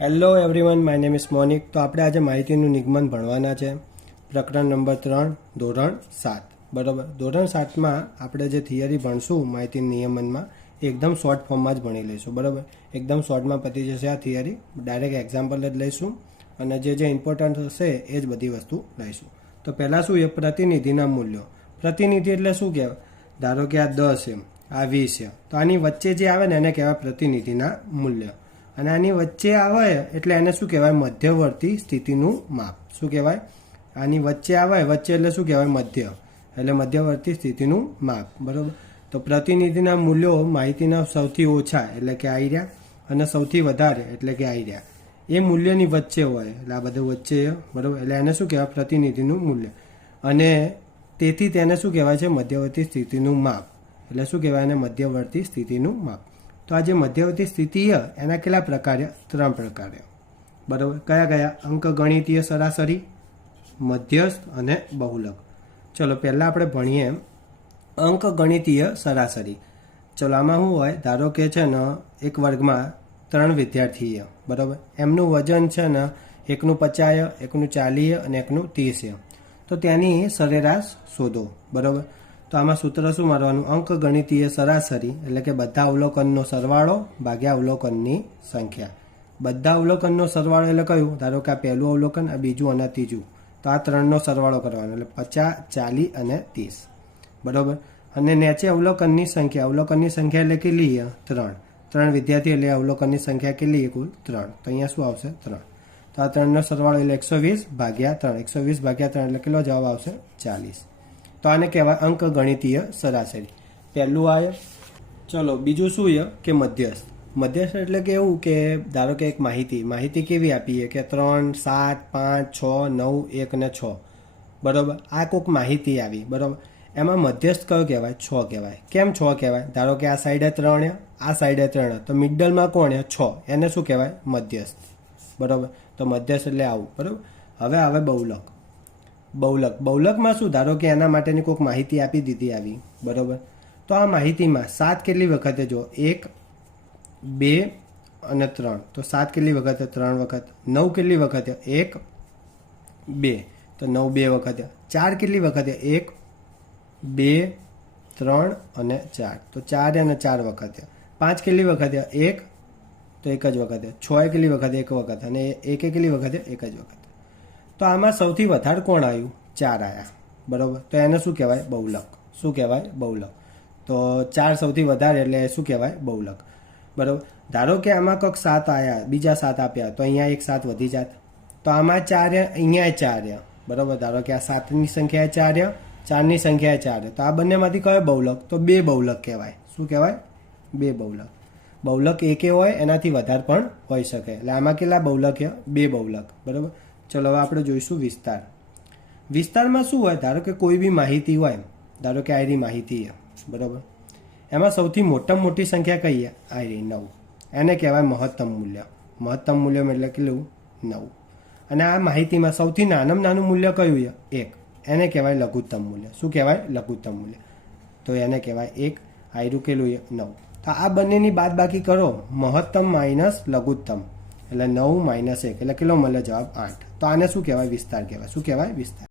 Hello everyone my name is Monik તો આપણે આજે માહિતીનું નિગમન ભણવાના છે. પ્રકરણ નંબર ત્રણ, ધોરણ સાત. બરાબર? ધોરણ સાતમાં આપણે જે થિયરી ભણશું માહિતી નિયમનમાં એકદમ શોર્ટ ફોર્મમાં જ ભણી લઈશું. બરાબર? એકદમ શોર્ટમાં પતી જશે આ થિયરી ડાયરેક્ટ એક્ઝામ્પલ જ લઈશું. અને જે જે ઇમ્પોર્ટન્ટ હશે, એ જ બધી વસ્તુ લઈશું. તો પહેલાં શું એ પ્રતિનિધિના મૂલ્યો. પ્રતિનિધિ એટલે શું કહેવાય? ધારો કે આ દસ છે, આ વીસ છે. તો આની વચ્ચે જે આવે ને, એને કહેવાય પ્રતિનિધિના મૂલ્ય. અને આની વચ્ચે આવે એટલે એને શું કહેવાય? મધ્યવર્તી સ્થિતિનું માપ. શું કહેવાય? આની વચ્ચે આવે વચ્ચે એટલે શું કહેવાય? મધ્ય. એટલે મધ્યવર્તી સ્થિતિનું માપ. બરાબર? તો પ્રતિનિધિના મૂલ્યો માહિતીના સૌથી ઓછા, એટલે કે આવી રહ્યા અને સૌથી વધારે, એટલે કે આવી રહ્યા એ મૂલ્યની વચ્ચે હોય. એટલે આ બધું વચ્ચે, બરાબર? એટલે એને શું કહેવાય? પ્રતિનિધિનું મૂલ્ય. અને તેથી તેને શું કહેવાય છે? મધ્યવર્તી સ્થિતિનું માપ. એટલે શું કહેવાય? એને મધ્યવર્તી સ્થિતિનું માપ. તો આ જે મધ્યવર્તી સ્થિતિ છે એના કેટલા પ્રકારે? ત્રણ પ્રકારે. બરાબર? કયા કયા? અંક ગણિતીય સરાસરી, મધ્યસ્થ અને બહુલક. ચલો, પહેલાં આપણે ભણીએ અંક ગણિતીય સરાસરી. ચલો, આમાં શું હોય? ધારો કે છે ને, એક વર્ગમાં ત્રણ વિદ્યાર્થી બરાબર? એમનું વજન છે ને, એકનું પચાસ, એકનું ચાલીસ અને એકનું ત્રીસ તો તેની સરેરાશ શોધો. બરાબર? તો આમાં સૂત્ર શું મારવાનું? અંક ગણિતીય સરાસરી, એટલે કે બધા અવલોકનનો સરવાળો ભાગ્યા અવલોકનની સંખ્યા. બધા અવલોકનનો સરવાળો એટલે કયું? ધારો કે આ પહેલું અવલોકન, આ બીજું અને ત્રીજું. તો આ ત્રણનો સરવાળો કરવાનો, એટલે પચાસ, ચાલીસ અને ત્રીસ. બરાબર? અને નેચે અવલોકનની સંખ્યા. અવલોકનની સંખ્યા એટલે કેટલી? ત્રણ. ત્રણ વિદ્યાર્થી એટલે અવલોકનની સંખ્યા કેટલી? કુલ ત્રણ. તો અહીંયા શું આવશે? ત્રણ. તો આ ત્રણનો સરવાળો એટલે એકસો વીસ ભાગ્યા ત્રણ. એકસો વીસ ભાગ્યા ત્રણ એટલે કેટલો જવાબ આવશે? ચાલીસ. તો આને કહેવાય અંક ગણિતીય સરાસરી. પહેલું આવે ચલો, બીજું શું છે કે મધ્યસ્થ. મધ્યસ્થ એટલે કે એવું કે ધારો કે એક માહિતી. માહિતી કેવી આપીએ કે ત્રણ, સાત, પાંચ, છ, નવ, એક ને છ. બરાબર? આ કોઈક માહિતી આવી. બરાબર? એમાં મધ્યસ્થ કયો કહેવાય? છ કહેવાય. કેમ છ કહેવાય? ધારો કે આ સાઈડે ત્રણ આ સાઈડે ત્રણ તો મિડલમાં કોણ છ. એને શું કહેવાય? મધ્યસ્થ. બરાબર? તો મધ્યસ્થ એટલે આવું. બરાબર? હવે આવે બહુલક. બહુલક. બહુલકમાં શું? ધારો કે એના માટેની કોઈક માહિતી આપી દીધી આવી. બરાબર? તો આ માહિતીમાં સાત કેટલી વખતે જો એક, બે અને ત્રણ. તો સાત કેટલી વખતે? ત્રણ વખત. નવ કેટલી વખતે? એક, બે. તો નવ બે વખતે. ચાર કેટલી વખતે? એક, બે, ત્રણ અને ચાર. તો ચાર અને ચાર વખતે. પાંચ કેટલી વખતે? એક, તો એક જ વખતે. છ કેટલી વખતે? એક વખત. અને એક કેટલી વખતે? એક જ વખતે. તો આમાં સૌથી વધારે કોણ આવ્યું? ચાર આવ્યા. બરાબર? તો એને શું કહેવાય? બહુલક. શું કહેવાય? બહુલક. તો ચાર સૌથી વધારે એટલે શું કહેવાય? બહુલક. બરાબર? ધારો કે આમાં કંઈક સાત આવ્યા બીજા સાત આપ્યા, તો અહીંયા એક સાત વધી જાત. તો આમાં ચાર અહીંયા ચાર બરાબર? ધારો કે આ સાતની સંખ્યા ચાર ચારની સંખ્યા ચાર તો આ બંનેમાંથી કયો બહુલક? તો બે બહુલક કહેવાય. શું કહેવાય? બે બહુલક. બહુલક એકે હોય, એનાથી વધારે પણ હોઈ શકે. એટલે આમાં કેટલા બહુલક બે બહુલક. બરાબર? ચલો હવે આપણે જોઈશું વિસ્તાર. વિસ્તારમાં શું હોય? ધારો કે કોઈ બી માહિતી હોય ધારો કે આયરી માહિતી બરાબર? એમાં સૌથી મોટામાં મોટી સંખ્યા છે? આયરી નવ. એને કહેવાય મહત્તમ મૂલ્ય. મહત્તમ મૂલ્ય એટલે કેટલું નવ. અને આ માહિતીમાં સૌથી નાનામાં નાનું મૂલ્ય કયું છે? એક. એને કહેવાય લઘુત્તમ મૂલ્ય. શું કહેવાય? લઘુત્તમ મૂલ્ય. તો એને કહેવાય એક આયરું કેટલું નવ. તો આ બંનેની બાદ બાકી કરો. મહત્તમ માઇનસ લઘુત્તમ. એટલે નવ માઇનસ એક. એટલે કેટલો મળે? જવાબ આઠ. તો આને શું કહેવાય? વિસ્તાર કહેવાય. શું કહેવાય? વિસ્તાર.